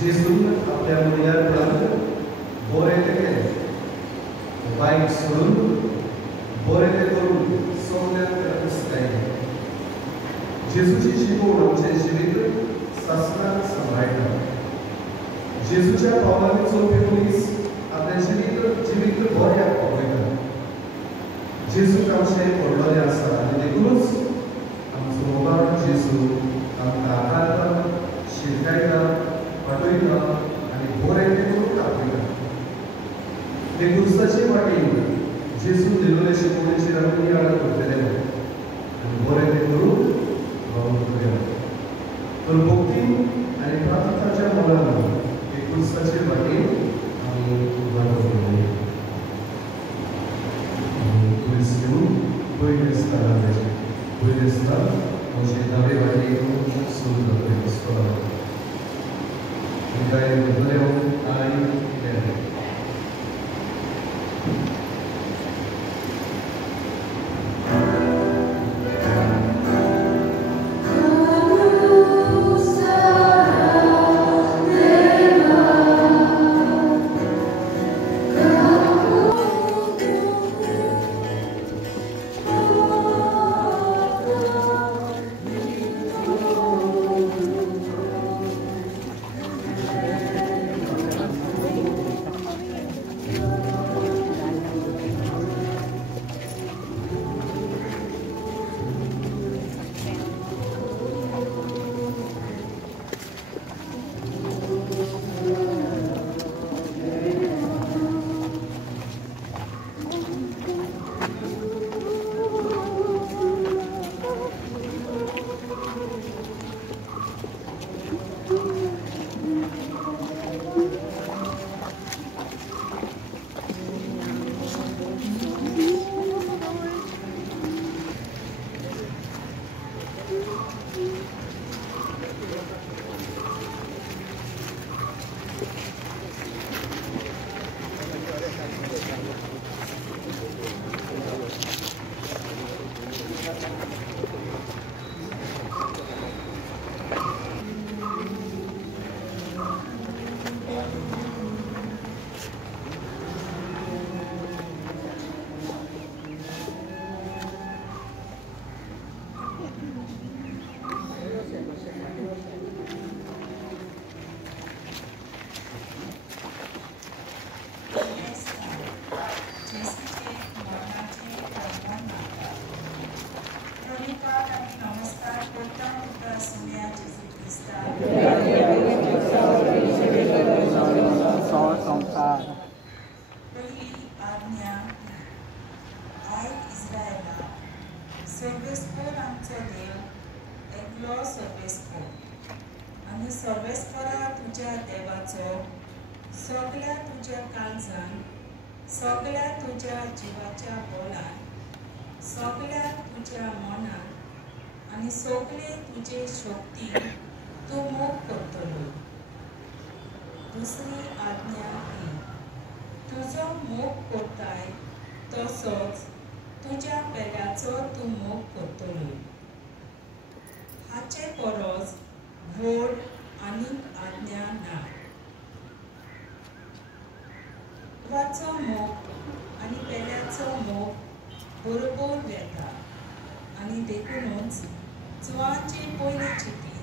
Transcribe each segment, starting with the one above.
जेजून आपल्या मुलांना बरे केले वाईट सोडून बरे करून सगळ्यांक दिसताय. जेजूची शिकवण आमचे जिवीत सासणान सांबाळटा. जेजूच्या पावलांनी चलपी मनीस आपल्या जिवीत बऱ्याक पावयता. जेजूक आमचे पडलेले आसा आनी देखूनच आमचो मोगाळ जेजू आमकां आदारता, शिरकायता, वाटयता आनी बरें करून दाखयता. हे क्रुसाचे वाटेन जेजून दिल्ले शिकवणेचेर आमी याद करतले आनी बरें करून वावूर करूया. तर भक्तीन आनी प्रार्थनाच्या मोलान हे क्रुसाचे वाटेन आमी वाटो करूया. पयले स्थान म्हणजे नवे वाटेन सुरू करता. गाय आणि सर्वेस्परा तुझ्या देवाचो सगळ्या तुझ्या काळजान, सगळ्या तुझ्या जिवाच्या बोलान, सगळ्या तुझ्या मनान आनी सगळे तुझे शक्तीन तूं मोग करतलो. दुसरी आज्ञा ही तुजो मोग करताय तसोच तुझ्या पेल्याचो तूं मोग करतलो. हाचे परस व्हड आनीक आज्ञा ना. वाचो मोग आनी पेल्याचो मोग बरोबर वेता आनी देखूनच चुवाची पयली चिटी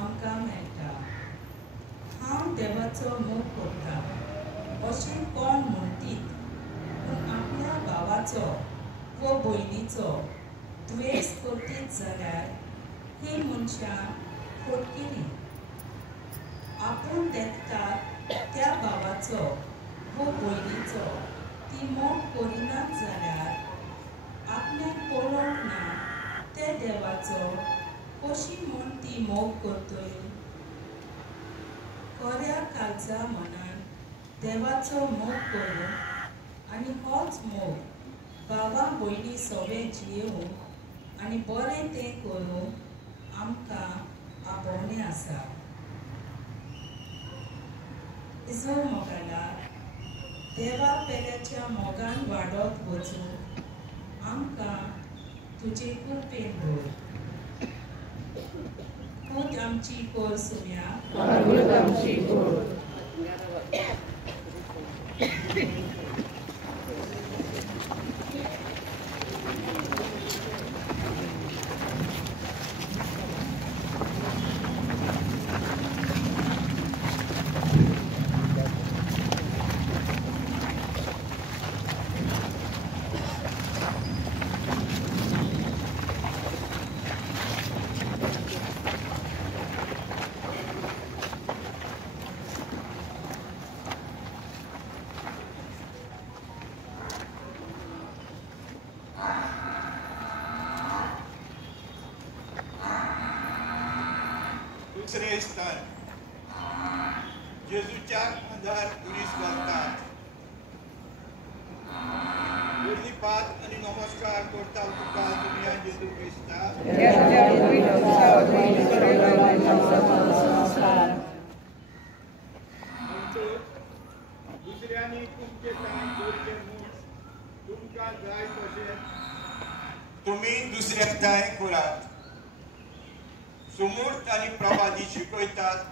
आमकां मेळटा. हांव देवाचो मोग करता अशें कोण म्हणटीत पूण आपल्या भावाचो व भयणीचो द्वेस करतीत जाल्यार ही मनशां खोटकिली. आपूण देखतात त्या भावाचो व भयणीचो ती मोग करिनात जाल्यार आपल्याक पळोवंक ना ते देवाचो कशी म्हूण ती मोग करतली. खऱ्या काळजा मनान देवाचो मोग करून आनी होच मोग भावा भयणी सवे जियेवंक आनी बरें तें करूंक आमकां आपोवणें आसा. इजो मोगाला देवा पेल्याच्या मोगान वाडत वचूंक आमकां तुजे कृपेन दवर. खूद आमची कोर सुम्या खूद आमची कोर. दुसरे स्थान जेजूच्या अंधार पुरीस घालतात. पाद आणि नमस्कार करता तुका दुनिया जेजू क्रिस्ता. दुसऱ्यांनी तुमचे काम करचे म्हूण तुमकां जाय तशें तुमी दुसऱ्याक जाय करात. सुमूर्त आणि प्रवादी शिकयतात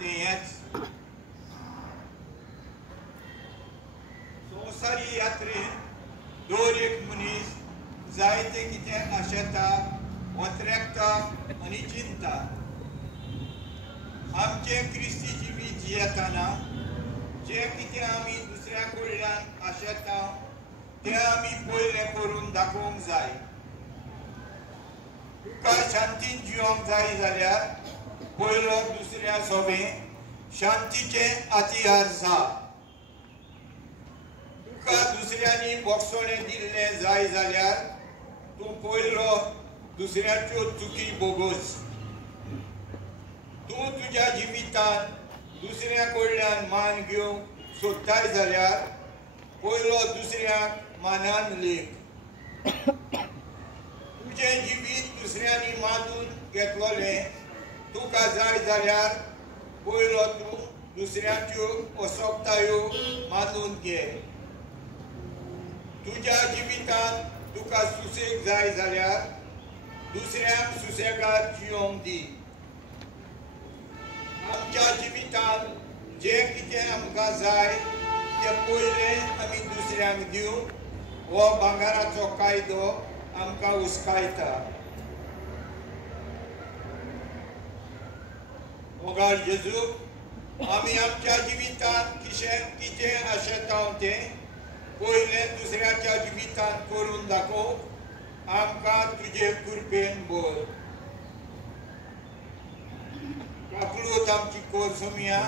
ते हेच. संवसारी यात्रेन दर एक मनीस जायते कितें आशेता, वत्रेकता आनी चिंता. आमचे क्रिस्ती जिवीत जियेतना जे कितें आमी दुसऱ्या कडल्यान आशेता तें आमी पयलें करून दाखोवंक जाय. तुका शांतीन जिवंक जाय जाल्यार पयलो दुसऱ्या सोबें शांतीचे हातीयार जा. तुका दुसऱ्यांनी बोगसोणें दिल्लें जाय जाल्यार तूं पयलो दुसऱ्याच्यो चुकी बोगोस. तूं तुज्या जिवितांत दुसऱ्या कडल्यान मान घेवंक सोदताय जाल्यार पयलो दुसऱ्याक मानान लेख. तुजें जिवीत दुसऱ्यांनी मानून घेतलोलें तुका जाय जाल्यार पयलो तूं दुसऱ्याच्यो अशोकतायो मानून घे. तुज्या जिवितांत तुका सुसेग जाय जाल्यार दुसऱ्याक सुसेगाद जिवंक दी. आमच्या जिवितांत जे कितें आमकां जाय तें पयलें आमी दुसऱ्यांक दिवंक हो भांगाराचो कायदो आमकां उस्कायता. मोगाळ जेजू, आमी आमच्या जिवितांत कितें आशेता तें पयलें दुसऱ्याच्या जिवितांत करून दाखोवंक आमकां तुजे कृपेन बोल. काकूळत आमची कोर सोमिया.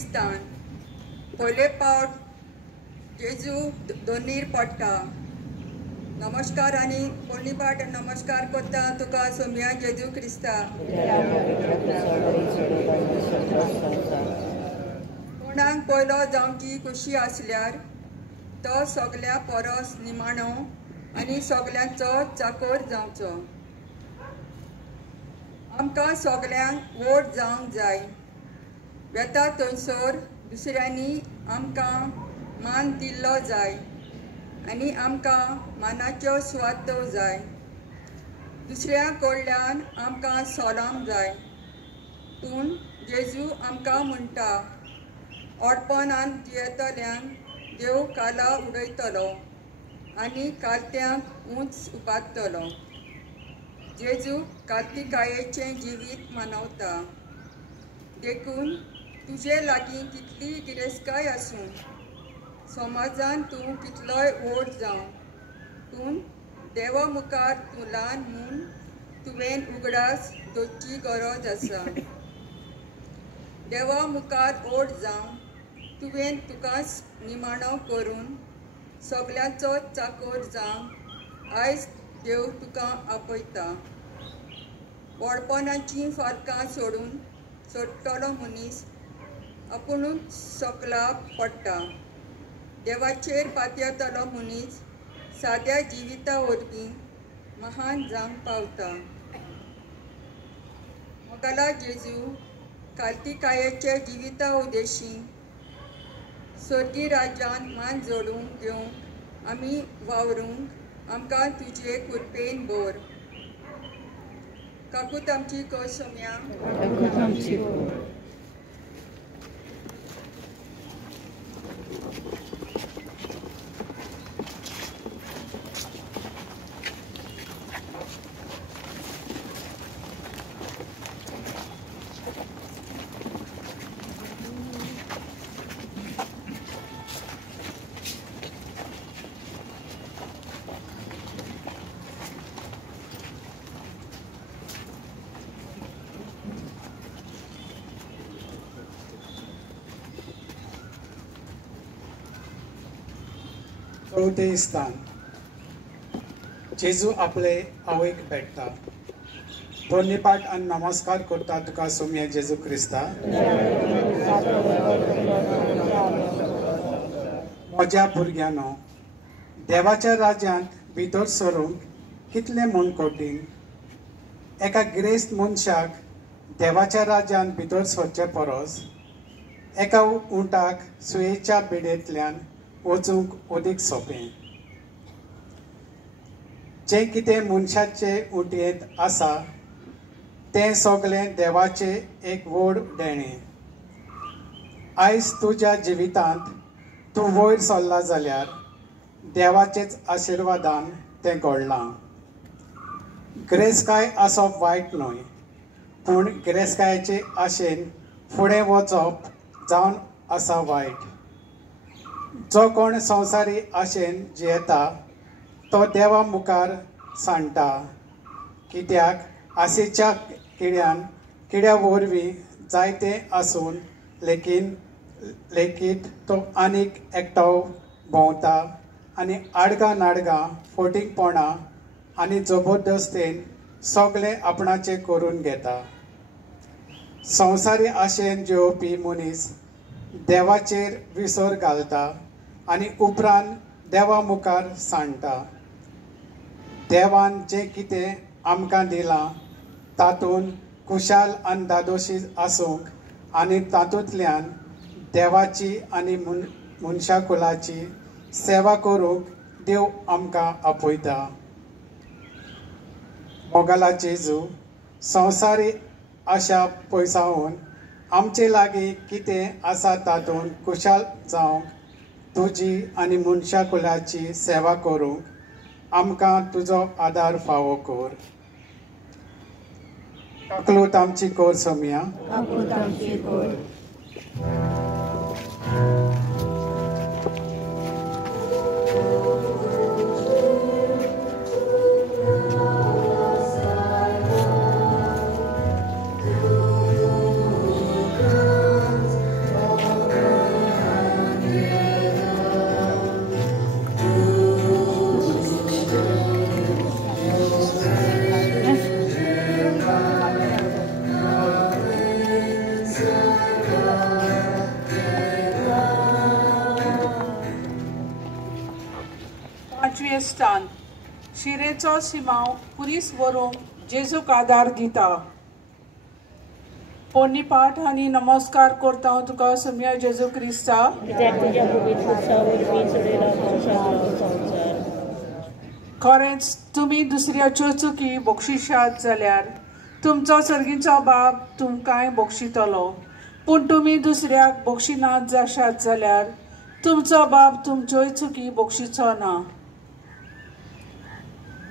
स्थान पयले पावट जेजू दोनीर पडटा. नमस्कार आनी कोणी पाट नमस्कार करता तुका सोम्या जेजू क्रिस्ता. कोणाक पयलो जावची खुशी आसल्यार तो सगल्या परस निमाणो आनी सगल्यांचो चाकोर जावचो. आमकां सगल्यांक वोट जावंक जाय. वेता थंयसर दुसऱ्यांनी आमकां मान दिल्लो जाय आनी आमकां मानाच्यो सुवातो जाय. दुसऱ्या कडल्यान आमकां सोलाम जाय. पूण जेजू आमकां म्हणटा ओडपणान जियेतल्यांक देव काला उडयतलो आनी कालत्यांक उंच उबारतलो. जेजू कार्तिकायेचें जिवीत मनवता. देखून तुजे लागीं कितली गिरेस्काय आसूं, समाजान तूं कितलोय व्हड जावं, पूण देवा मुखार तूं ल्हान म्हूण तुवें उगडास दवरची गरज आसा. देवा मुखार व्हड जावं तुवें तुकाच निमाणो करून सगळ्यांचो चाकोर जावंक आयज देव तुका आपयता. व्हडपणाची फारकां सोडटलो मनीस आपुणूच सकला पडटा. देवाचेर पातयेतलो मनीस साद्या जिविता वरवीं महान जावंक पावता. मोगाला जेजू कार्तिकायेचे जिविता उदेशी सर्गी राज्यान मान जोडूंक दिवंक आमी वावरूंक आमकां तुजे कृपेन बोर. काकूत आमची कर सोम्या. चौथे स्थान. जेजू आपले आवयक भेटता. धन्यपाठ आनी नमस्कार करता तुका सोम्या जेजू क्रिस्ता. म्हज्या भुरग्यानो, देवाच्या राज्यांत भितर सरूंक कितलें म्हूण कठीण. एका गिरेस्त मनशाक देवाच्या राज्यांत भितर सरचे परस एका उंटाक सुयेच्या बेडेंतल्यान वचूंक अदीक सोंपें. जें कितें मनशाचे उंटयेंत आसा तें सगळें देवाचें एक व्हड देणें. आयज तुज्या जिवितांत तूं वयर सरला जाल्यार देवाचेच आशिर्वादान तें घडलां. गिरेस्तकाय आसप वायट न्हय, पूण गिरेस्तकायेचे आशेन फुडें वचप जावन आसा वायट. जो कोण संवसारी आशेन जियेता तो देवा मुखार सांडटा, कित्याक आशेच्या किड्या वरवीं जायतें आसून लेगीत तो आनीक एकटो भोंवता आनी आडगां नाडगां फटींगपणां आनी जबरदस्तेन सगळें आपणाचें करून घेता. संवसारी आशेन जियोवपी मनीस देवाचेर विसर घालता आनी उपरांत देवा मुखार सांडटा. देवान जें कितें आमकां दिलां तातूंत खुशाल आनी दादोशी आसूंक आनी तातूंतल्यान देवाची आनी मनशाकुलाची सेवा करूंक देव आमकां आपयता. मोगाला जेजू संवसारी आशा पयसावन आमचे लागीं कितें आसा तातूंत खुशाल जावंक तुजी आनी मनशाकुलाची सेवा करूंक आमकां तुजो आदार फावो कर. तकलोत आमची कर सोम्या. स्थान. शिरेचो सिमाव पुरीस व्हरूंक जेजूक आदार दिता. पोन्नीपाठ आनी नमस्कार करता तुका सोम्या जेजू क्रिस्ता. खरेंच तुमी दुसऱ्याच्यो चुकी बक्षिशात जाल्यार तुमचो सर्गीचो बाब तुमकांय बक्षितलो. पूण तुमी दुसऱ्याक बक्षिनात जाशात जाल्यार तुमचो बाब तुमच्योय चुकी बक्षिचो ना.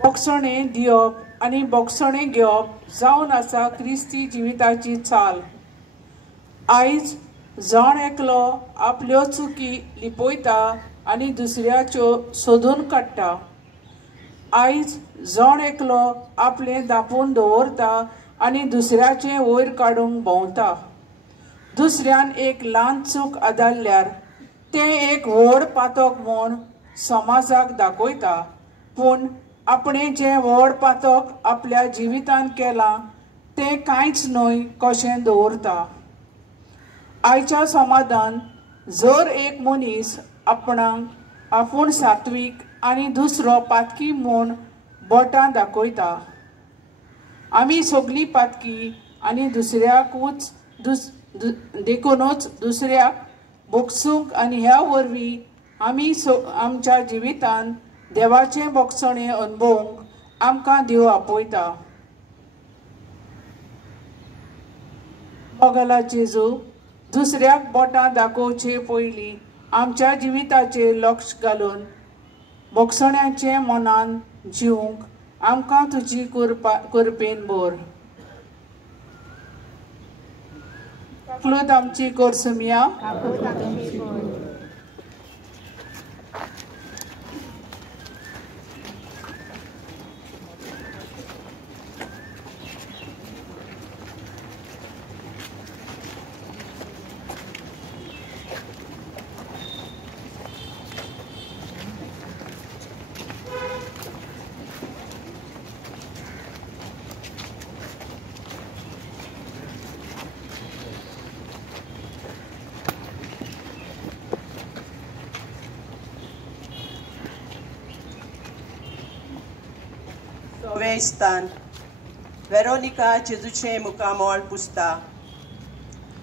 बोगसणें दिवप आनी बोगसणें घेवप जावन आसा क्रिस्ती जिविताची चाल. आयज जण एकलो आपल्यो चुकी लिपयता आनी दुसऱ्याच्यो सोदून काडटा. आयज जण एकलो आपलें धांपून दवरता आनी दुसऱ्याचें वयर काडूंक भोंवता. दुसऱ्यान एक ल्हान चूक आदारल्यार तें एक व्हड पातक म्हूण समाजाक दाखयता, पूण आपणें जें व्हड पातक आपल्या जिवितान केलां तें कांयच न्हय कशें दवरता. आयच्या समाजान जर एक मनीस आपूण सात्वीक आनी दुसरो पातकी म्हूण बोटां दाखयता, आमी सगळीं पातकी आनी दुसऱ्याकूच देखूनच दुसऱ्याक बोगसूंक आनी ह्या वरवीं आमी आमच्या जिवितान देवाचें बोगसणें अनुभवूंक आमकां देव आपयता. मोगला जेजू दुसऱ्याक बोटां दाखोवचे पयलीं आमच्या जिविताचेर लक्ष घालून बोगसण्याचे मनान जिवंक आमकां तुजी कृपेन बोर. काकलूत आमची कोर सुमिया. स्थान वेरोनिका जेजूचे मुखामोळ पुसता.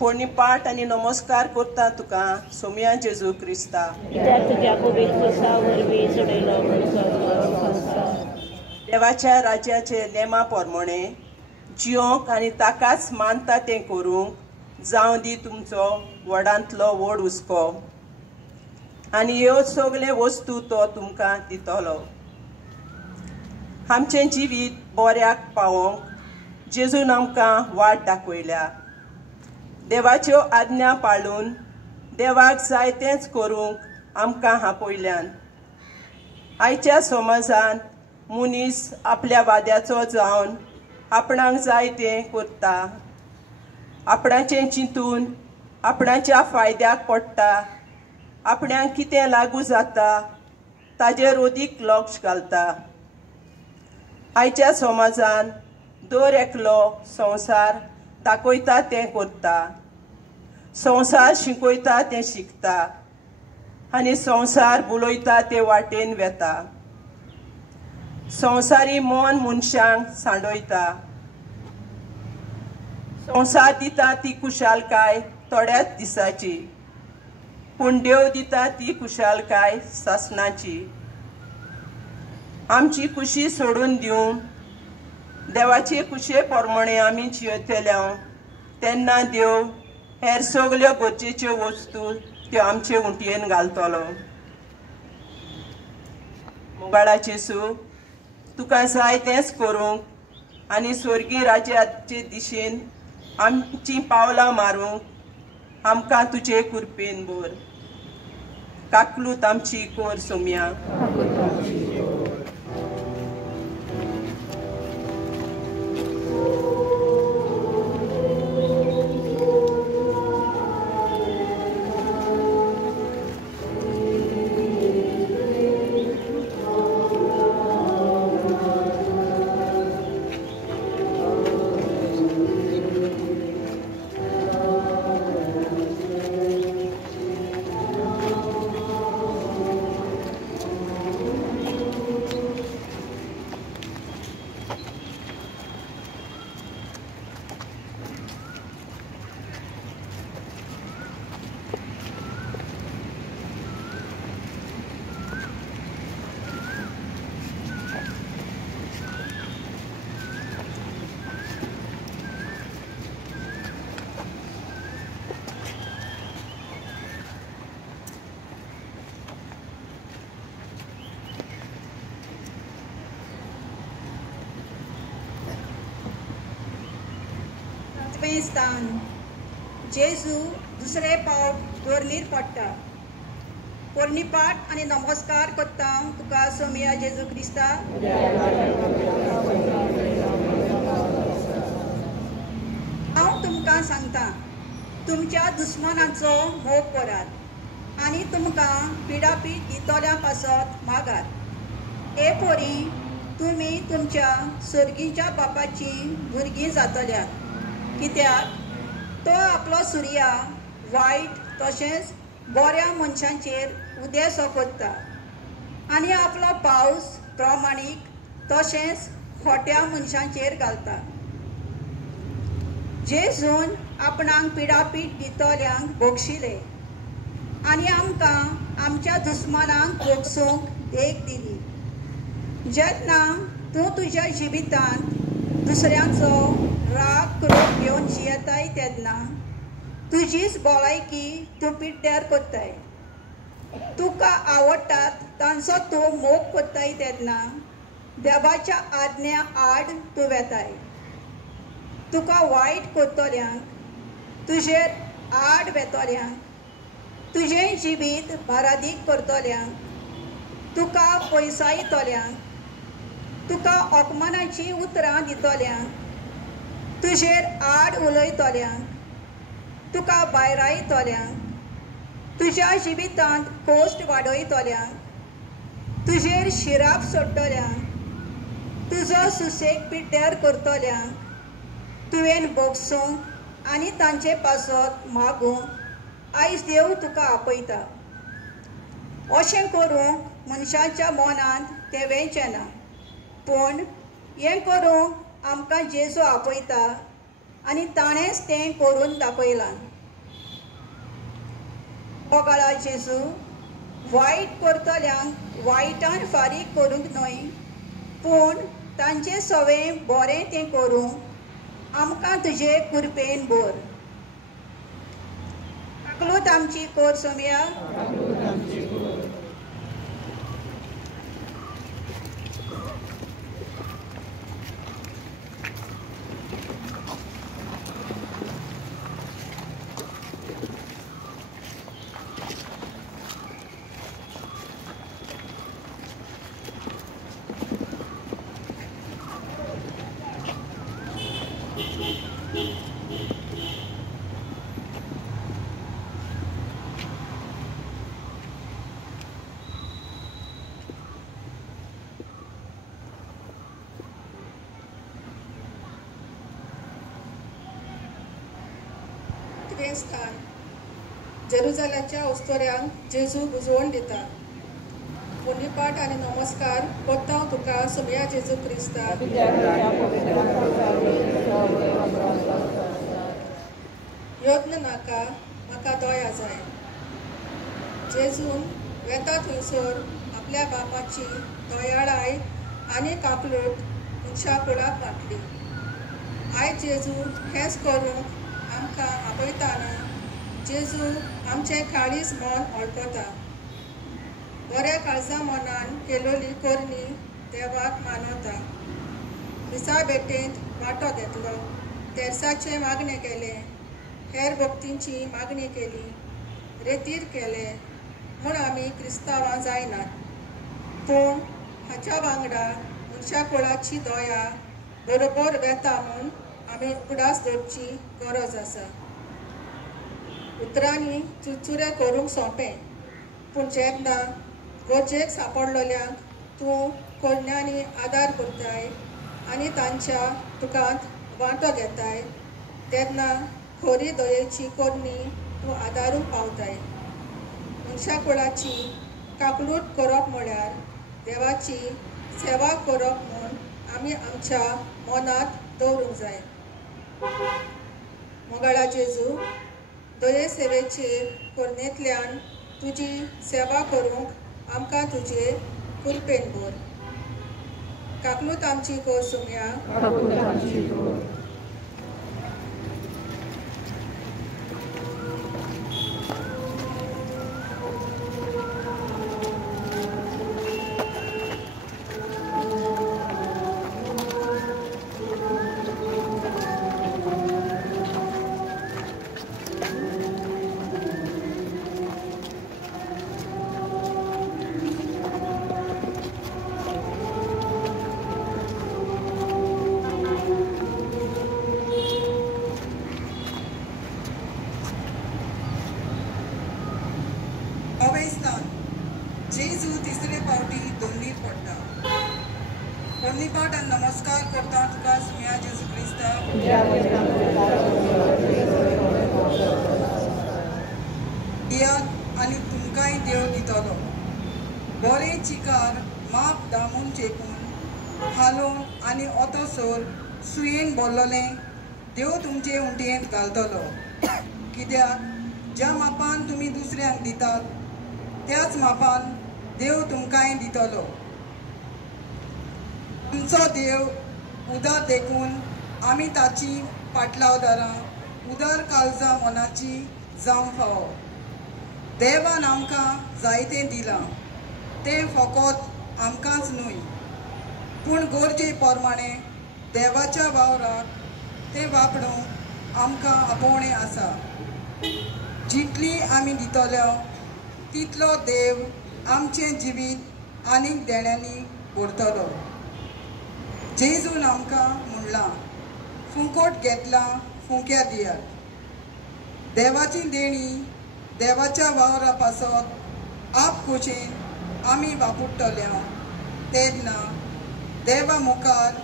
पोर्णिपाट आनी नमस्कार करता तुका सोम्या जेजू क्रिस्ता. देवाच्या राज्याचे नेमा पोरमोणे जियोंक आनी ताकाच मानता तें करूंक जावं दी तुमचो व्हडांतलो व्हड हुस्को, आनी ह्यो सगळे वस्तू तो तुमकां दितलो. आमचें जिवीत बऱ्याक पावोवंक जेजून आमकां वाट दाखयल्या. देवाच्यो आज्ञा पाळून देवाक जाय तेंच करूंक आमकां आपयल्यान. आयच्या समाजान मनीस आपल्या वाद्याचो जावन आपणाक जाय तें करता. आपणाचें चिंतून आपणाच्या फायद्याक पडटा, आपणाक कितें लागू जाता ताजेर अदीक लक्ष घालता. आयच्या समाजान दर एकलो संवसार दाखयता तें करता, संवसार शिकयता तें शिकता, आनी संवसार बुलयता ते वाटेन वेता. संवसारी मन मनशांक सांडयता. संवसार दिता ती कुशालकाय थोड्याच दिसाची, पूण देव दिता ती कुशालकाय सासणाची. आमची कुशी सोडून दिवन देवाचे कुशे प्रमाणे आमी जियेतल्या तेन्ना देव हेर सगल्यो गरजेच्यो वस्तू त्यो आमचे उंटयेन घालतलो. मोगाळा जेजू तुका जाय तेंच करूंक आनी स्वर्गीय राज्याचे दिशेन आमची पावलां मारूंक आमकां तुजे कृपेन बोर. काकलूत आमची कोर सोम्या. स्थान जेजू दुसरे पावट दोरलीर पडटा. पोर्णिपाट आनी नमस्कार करता तुका सोम्या जेजू क्रिस्ता. हांव तुमकां सांगता, तुमच्या दुस्मानांचो मोग करात आनी तुमकां पिडापीठ दितोल्या पासत मागात. हे पोरी तुमी तुमच्या सर्गीच्या बापाची भुरगीं जातल्यात, कित्याक तो आपलो सुर्या वायट तशेंच बऱ्या मनशांचेर उदय सोंपता आनी आपलो पावस प्रामाणीक तशेंच खोट्या मनशांचेर घालता. जेजून आपणाक पिडापीठ दितोल्यांक बोगशिले आनी आमकां आमच्या दुस्मानांक बोगसूंक देख दिली. जेन्ना तूं तुज्या जिवितांत दुसऱ्यांचो राग करून घेवन जियेताय तेन्ना तुजीच भलायकी तूं पिड्ड्यार कोत्ताय. तुका आवडटात तांचो तूं मोग कोत्ताय तेन्ना देवाच्या आज्ञा आड तूं वेताय. तुका वायट कोत्तोल्यांक, तुजेर आड वेतोल्यांक, तुजें जिवीत भारादीक करतोल्यांक, तुका पयसायतोल्यांक, तुका अपमानाची उतरां दितोल्यांक, तुजेर आड उलयतोल्यांक, तुका भायरायतोल्यांक, तुज्या जिवितांत कोश्ट वाडयतोल्यांक, तुजेर शिराप सोडटोल्यांक, तुजो सुसेग पिड्ड्यार करतोल्यांक तुवें बोगसूंक आनी तांचे पासत मागूंक आयज देव तुका आपयता. अशें करूंक मनशाच्या मनांत तें वेंचें ना, पूण हें करूंक आमकां जेजू आपयता आनी ताणेंच तें करून दाखयलां. बोगाळा जेजू वायट करतल्यांक वायटान फारीक करूंक न्हय, पूण तांचे सवें बरें तें करूंक आमकां तुजे कृपेन बोर. काकलूत आमची कोर सोम्या. स्थान जेरुजाल्याच्या उस्तोऱ्यांक जेजू बुजवण दिता. पुण्यपाठ आनी नमस्कार कोत्ता तुका सोम्या जेजू क्रिस्ता. यत्न नाका, म्हाका दया जाय. जेजून वेता थंयसर आपल्या बापाची दयाळाय आनी काकलूट मनशा कुळाक वाटली. आयज जेजू हेंच करूंक आमकां आपयताना जेजू आमचें काळीज मन ओळखता. बऱ्या काळजा मनान केलोली कोरणी देवाक मानवता. दिसा बेटेंत वांटो घेतलो, तेरसाचें मागणें केलें, हेर भक्तींची मागणी केली, रेतीर केलें म्हूण आमी क्रिस्तांवां जायनात, पूण हाच्या वांगडा मनशा कुळाची दया बरोबर वेता म्हूण आमी उगडास दवरची गरज आसा. उतरांनी चुरचुरे करूंक सोंपें, पूण जेन्ना गरजेक सांपडलोल्यांक तूं कोडण्यांनी आदार करताय आनी तांच्या दुखांत वांटो घेताय तेन्ना खरी दयेची कोडणी तूं आदारूंक पावताय. मनशा कुळाची काकलूट करप म्हळ्यार देवाची सेवा करप म्हूण आमी आमच्या मनांत दवरूंक जाय. मोगाळा जेजू, दये सेवेचेर कोर्नेंतल्यान तुजी सेवा करूंक आमकां तुजे कृपेन बोर. काकलूत आमची कोर सोम्या. धन्यवाद आणि नमस्कार करता तुका सुम्या जेजू क्रिस्ता दियात आनी तुमकांय देव दितलो बरें चिकार माप दामून चेपून हालोवन आनी ओतोसोर सुयेन भरलोलें देव तुमचे उंटयेंत घालतलो कित्याक ज्या मापान तुमी दुसऱ्यांक दितात त्याच मापान देव तुमकांय दितलो तुमचो देव उदार देखून आमी ताची पाटलावदारां उदार काळजां मनाची जावंक फावो देवान आमकां जायतें दिलां तें फकत आमकांच न्हय पूण गरजे प्रमाणें देवाच्या वावराक तें वापरूंक आमकां आपोवणें आसा जितली आमी दितल्यो तितलो देव आमचें जिवीत आनीक देण्यांनी भरतलो जेजून आमकां म्हणलां फुंकोट घेतलां फुंक्या दियात देवाची देणी देवाच्या वावरा पासत आप खोशेन आमी वापरतल्यो तेन्ना देवा मुखार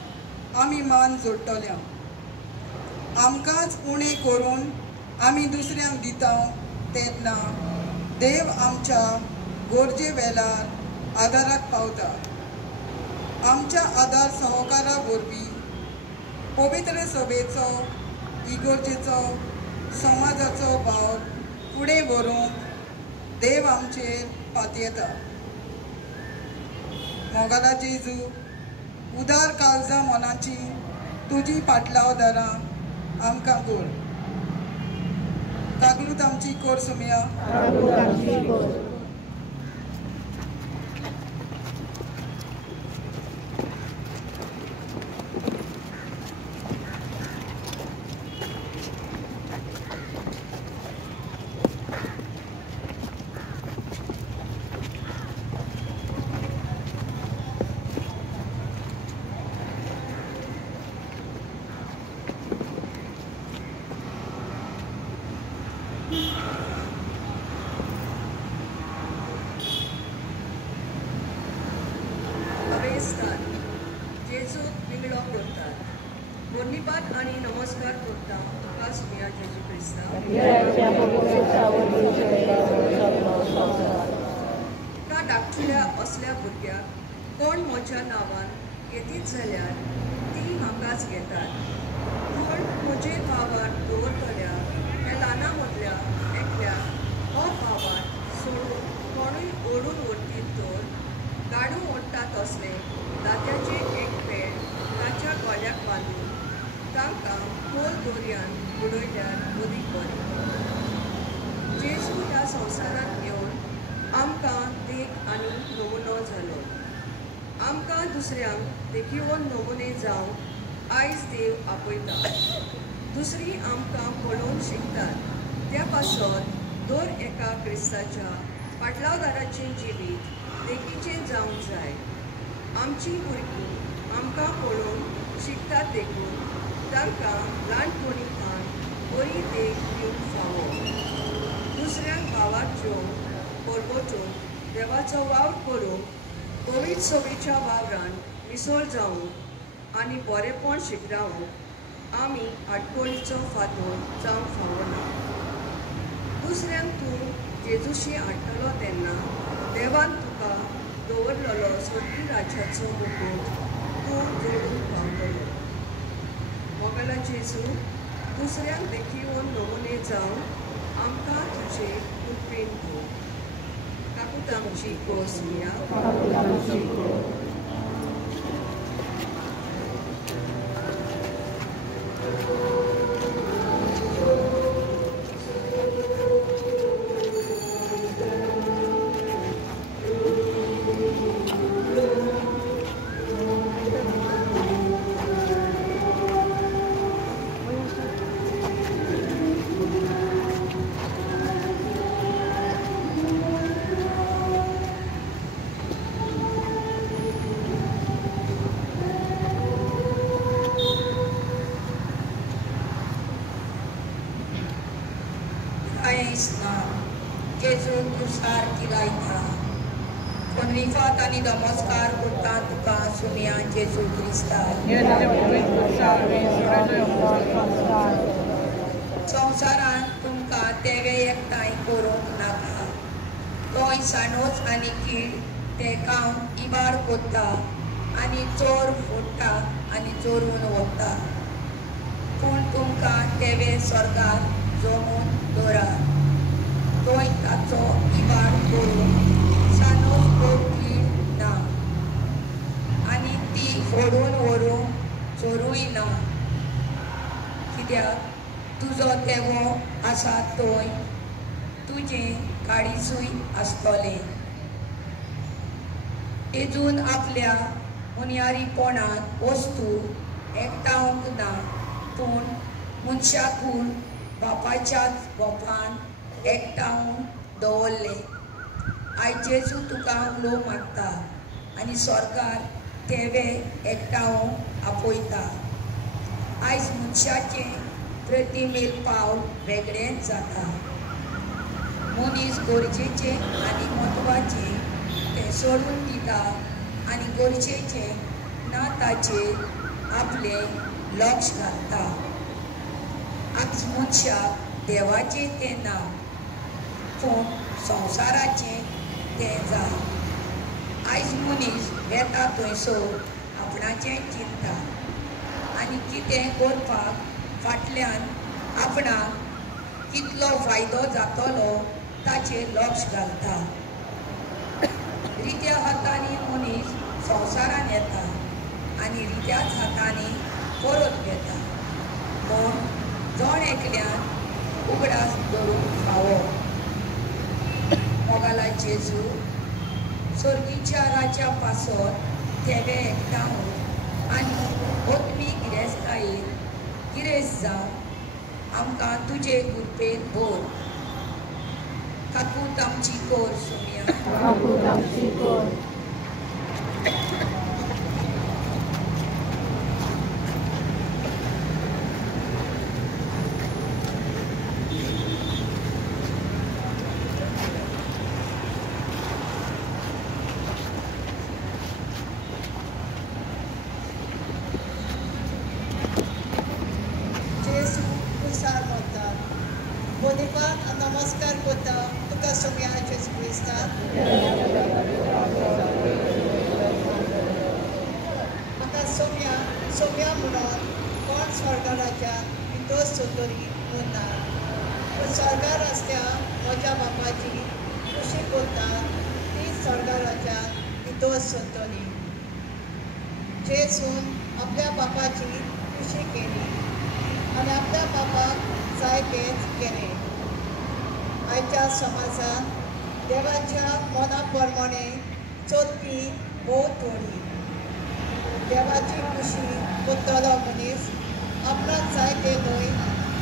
आमी मान जोडटल्यो आमकांच उणें करून आमी दुसऱ्यांक दिता तेन्ना देव आमच्या गरजे वेळार आदाराक पावता आमच्या आदार सहकारा वरवीं पवित्र सभेचो इगोर्जेचो समाजाचो भाव फुडें व्हरूंक देव आमचेर पातयेता मोगाला जेजू उदार काळजां मनाची तुजी पाटलावदारां आमकां कोर कागलूत आमची कोर सुम्या धन्यवाद आणि नमस्कार करता तुका सुम्या जेजू क्रिस्ता तुका धाकटुल्या असल्या भुरग्याक कोण म्हज्या नांवान घेतीत जाल्यार ती म्हाकाच घेतात पूण म्हजे भावान दवरतल्यार त्या ल्हाना मदल्या एकल्याक हो भावान सोडून कोणूय ओडून व्हरतीत तर गाडून ओडटात असले दात्याचे एक पेड ताच्या गोल्याक बांदून तांकां खोल दोरयान बुडयल्यार मदीं बरें जेजू ह्या संवसारांत येवन आमकां देख आनी नमुनो जालो आमकां दुसऱ्यांक देखीवन नमुने जावंक आयज देव आपयता दुसरी आमकां पळोवन शिकतात त्या पासत दर एका क्रिस्ताच्या पाटलावदाराचें जिवीत देखीचें जावंक जाय आमची भुरगीं आमकां पळोवन शिकतात देखून तांकां ल्हानपणीच्यान बरी देख दिवंक फावो दुसऱ्यांक भावाक जेवंक परगोटून देवाचो वावर करूंक कोवीड सवेच्या वावरान मिसळ जावंक आनी बरेपण शिकरावंक आमी आडकोळीचो फातर जावंक फावो ना दुसऱ्यांक तूं जेजूशी हाडटलो तेन्ना देवान तुका दवरलेलो स्वर्गी राज्याचो मुकूट तूं जोडूंक पावतलो मोगाला जेजू दुसऱ्यांक देखीवन नमुने जावंक आमकां तुजे कृपेन भोग काकूत आमची कोर सुम्या जेजू तुसार किलायता कोण रिफात आनी नमस्कार करता तुका सुमिया जेजू क्रिस्ता संवसारांत तुमकां तेवे एकठांय करूंक नाका तोय साणोच आनी कीड ते गांव इबाड कोत्ता आनी चोर फोडटा आनी चोरून व्हरता पूण तुमकां तेवे स्वर्गांत जमून दवरा तोय ताचो इबाड करून साणोच कोण कीड ना आनी ती फोडून व्हरूंक चोरूय ना कित्याक तुजो तेवो आसा तोय तुजें काळीजूय आसतलें एजून आपल्या मुनयारीपणान वस्तू एकठांवंक ना पूण मनशाकून बापाच्याच गोपान एकठांवन दवरले आयज जेजू तुका उलो मागता आनी स्वर्गार तेवे एकठांवंक आपयता आयज मनशाचें प्रतिमेल पावल वेगळेंच जाता मनीस गरजेचें आनी म्हत्वाचें तें सोडून दिता आनी गरजेचें ना ताचेर आपलें लक्ष घालता आयज मनशाक देवाचें तें ना पूण संवसाराचें तें जाय आयज मनीस येता थंयसर आपणाचें चिंता आनी कितें करपाक फाटल्यान आपणाक कितलो फायदो जातलो ताचेर लक्ष घालता रित्या हातांनी मनीस संवसारान येता आनी रित्याच हातांनी परत घेता पूण जण एकल्यान उगडास धरून खावप मोगाला जेजू सर्गीच्या राजा पासत तेवे एकठांवन आनी ओतमी गिरेस्तायेर गिरेस्त जावन आमकां तुजे कृपेन भर काकूट आमची कोर सुमिया नमस्कार करता तुका सुमिया जेजू क्रिस्ता म्हाका सोम्या म्हणून कोण स्वर्गा राज्यांत भितर सोदरी उरना पूण स्वर्गार आसत्या म्हज्या बापाची खुशी करता ती स्वर्गा राज्यांत भितर सोदतली जेजून आपल्या बापाची खुशी केली आनी आपल्या बापाक जाय तेंच केलें आयच्या समाजान देवाच्या मना प्रमाणे चलपी भोव थोडी देवाची खुशी करतलो मनीस आपणाक जाय तें न्हय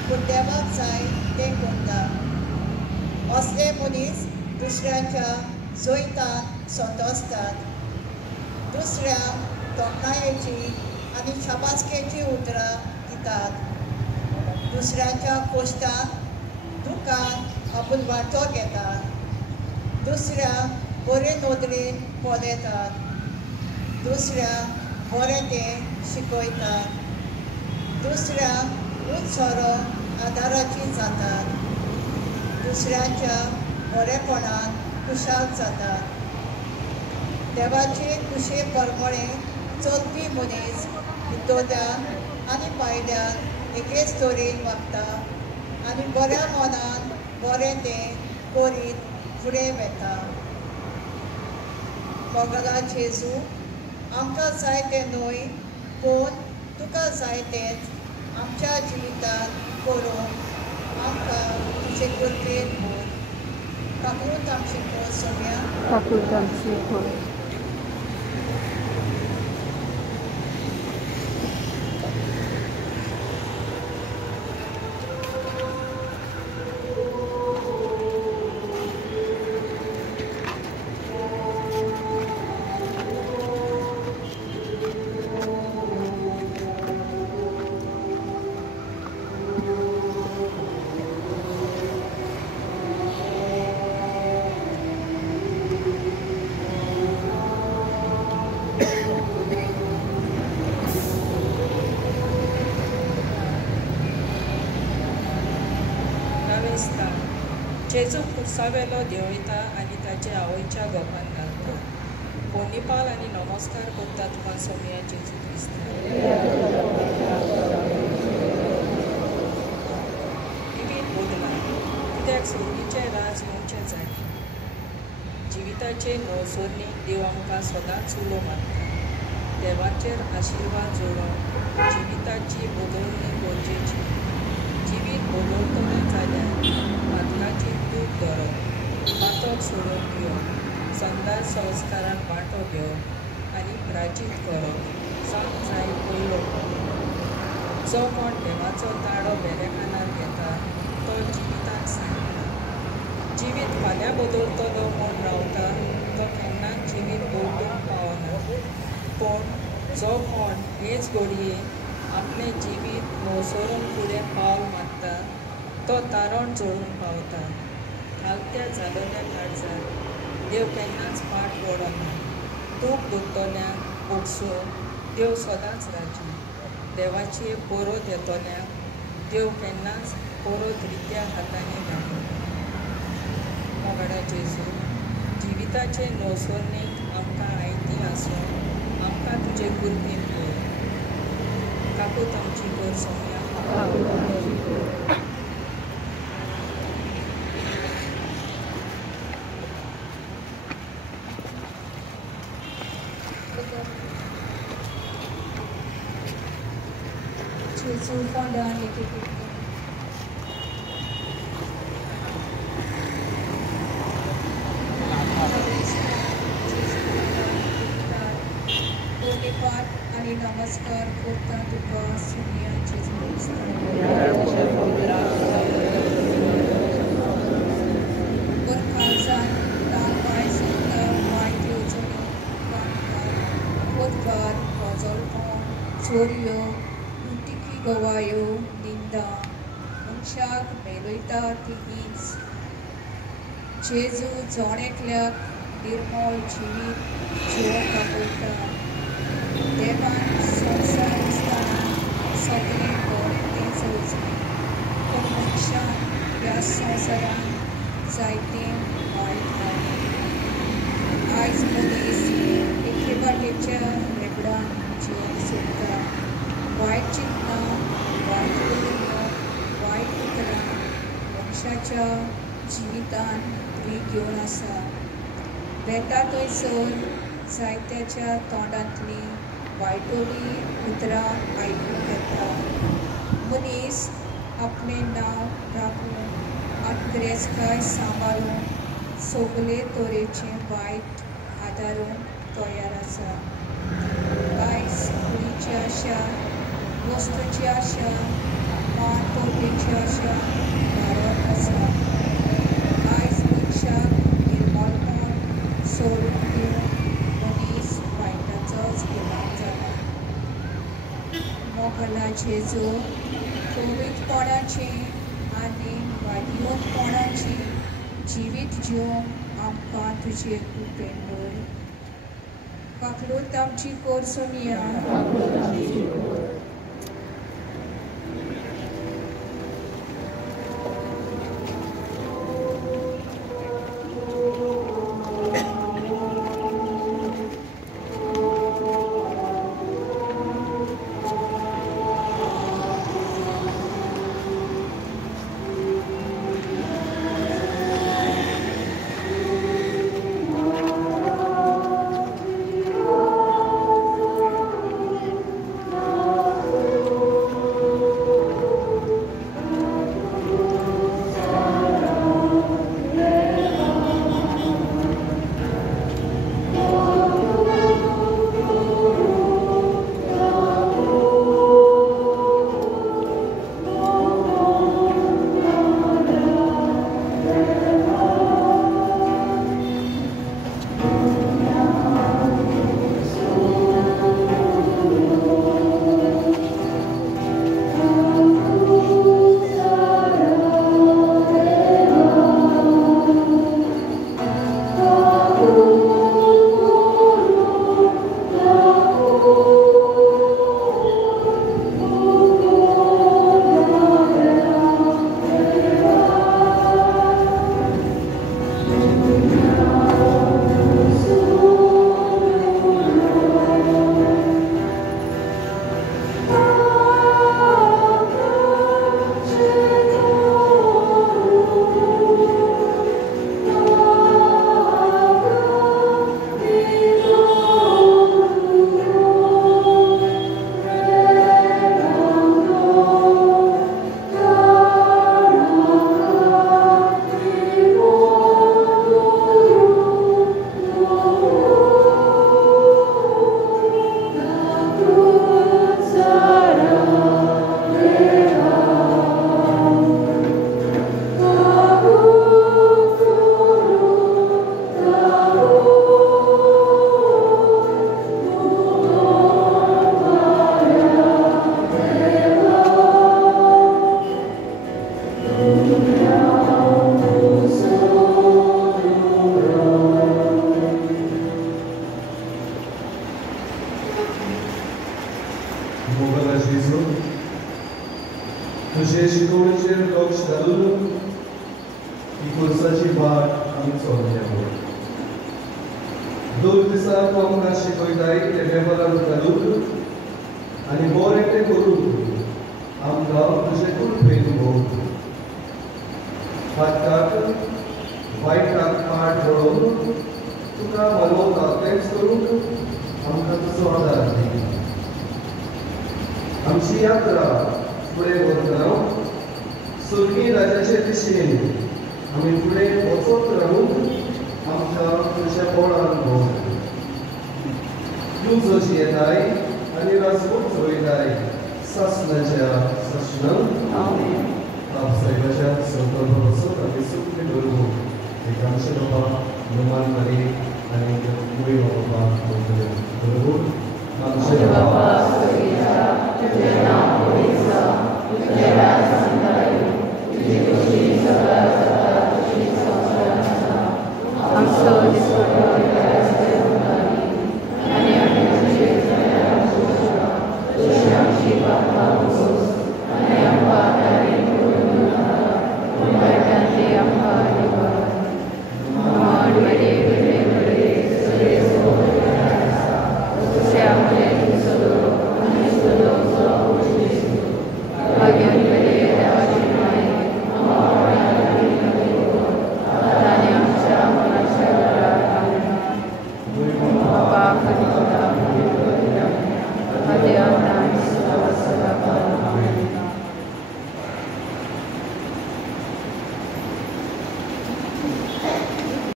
पूण देवाक जाय तें करता असले मनीस दुसऱ्याच्या जैतान संतोसतात दुसऱ्यांक तोखणायेची आनी शाबासकेची उतरां दितात दुसऱ्याच्या कश्टान दुखान आपूण वांटो घेतात दुसऱ्यांक बरे नदरेन पळयतात दुसऱ्यांक बरें तें शिकयतात दुसऱ्यांक उंच सरोन आदाराची जातात दुसऱ्याच्या बरेपणान खुशाल जातात देवाचे खुशे प्रमाणे चलपी मनीस भितरल्यान आनी भायल्यान एकेच तरेन वागता आनी बऱ्या मनान बरें तें करीत फुडें वता मोगला जेजू आमकां जाय तें न्हय पूण तुका जाय तेंच आमच्या जिवितांत करूंक आमकां तुजे कृपेन भर काकूट आमची कोर सोम्या क्रिस्तांव जेजू खुर्सावेलो देंवयता आनी ताचे आवयच्या गोपान घालता. पोंडिपाल आनी नमस्कार करता तुका सोमया जेजू क्रिस्तांव. टिवीन बदला कित्याक सोडीचें राज येवचें जाय. जिविताचे नवसोरणी देव आमकां सदांच उलो मारता. देवाचेर आशिर्वाद जोडून जिविताची बदलणी गरजेची. जिवीत बदलतलें जाल्यार मातलाची दूख धरप, मातोक सोडून दिवप, संदास संस्कारांत वांटो घेवप आनी प्राचीत करप जावंक जाय पयलो. जो कोण देवाचो ताळो बेलेखानार घेता तो जिवितांत सांगता. जिवीत फाल्यां बदलतलो म्हूण रावता तो केन्नाच जिवीत बदलूंक पावना. पूण जो कोण हेच घडये आपलें जिवीत मोसोरून फुडें पावल मारता तो तारण जोडून पावता. घालत्या जालोल्या काळजार देव केन्नाच पाट वडना. दूख भोगतल्यांक ओगसो देव सदांच राजी. देवाची बरोद येतोल्यांक देव केन्नाच बरोद रित्या हातांनी घालना. मोगाडा जेजू जिविताचे नवसोरणेक आमकां आयती आसूं आमकां तुजे कृपेन कर. काकूत आमची कर सोमया. जेजू फोंडान एक पाठ आणि नमस्कार करता तुका सोमया जेजू क्रिस्तांव. वर काळजान दान पांय सुद्दां वायट येवजणी उदकार वजळपण चोरयो लुटिकी गवायो निंदा मनशाक मेलयता तिगीच. जेजू जोणेकल्याक निर्मळ जिवीत जिवंक आपयता. देवान संवसार आसतना सगळें बरें तें चलचें. पूण मनशान ह्या संवसारान जायतें वायट घालें. आयज मनीस एके वाटेच्या रेबडान जिवंक सोदता. वायट चिंतनां, वायट उलोवण्यो, वायट उतरां मनशाच्या जिवितान भीक घेवन आसा. बेता थंयसर जायत्याच्या तोंडांतलीं वायटोली उतरां आयकूंक येता. मनीस आपलें नांव राखून आत्रेस्काय सांबाळून सगळे तरेचें वायट आदारूंक तयार आसा. आयज कुडीची आशा, वस्तूची आशा, मान तोपेची आशा वाडत आसा. आयज मनशाक निर्मळपण सोडून दिवन मनीस वायटाचोच गुलाम जाला. मोगाला जेजू पवित्रपणाची आनी वाडीवतपणाची जिवीत जिवंक आमकां तुजे कृपेन दवर. काकलूत आमची कर सोमया. मोगला जेजू तुझे शिकवणीचेर लक्ष घालून ही कोर्साची वाट आमी चलया दोन दिसा तूं आमकां शिकयताय ते वेव्हारांत घालून आनी बरें तें करून आमकां तुजे कृपेन भोग फाटकाक वायटाक पाट वळोवन तुका मनोवता तेंच करून आमकां तुजो आदार दी आमची यात्रा फुडें व्हरतना सुर्गी राजाचे दिशेन आमी फुडें वचत रावून आमकां तुज्या बोळान भोग तूं जशी येताय आनी राजवट चलयताय सासणाच्या सासणांत आपसायबाच्या संकल्प वचत आमी सगळे धरून एक आमचे बाबा निर्माण करी आनी मुळी बाबा बरोबर आमचे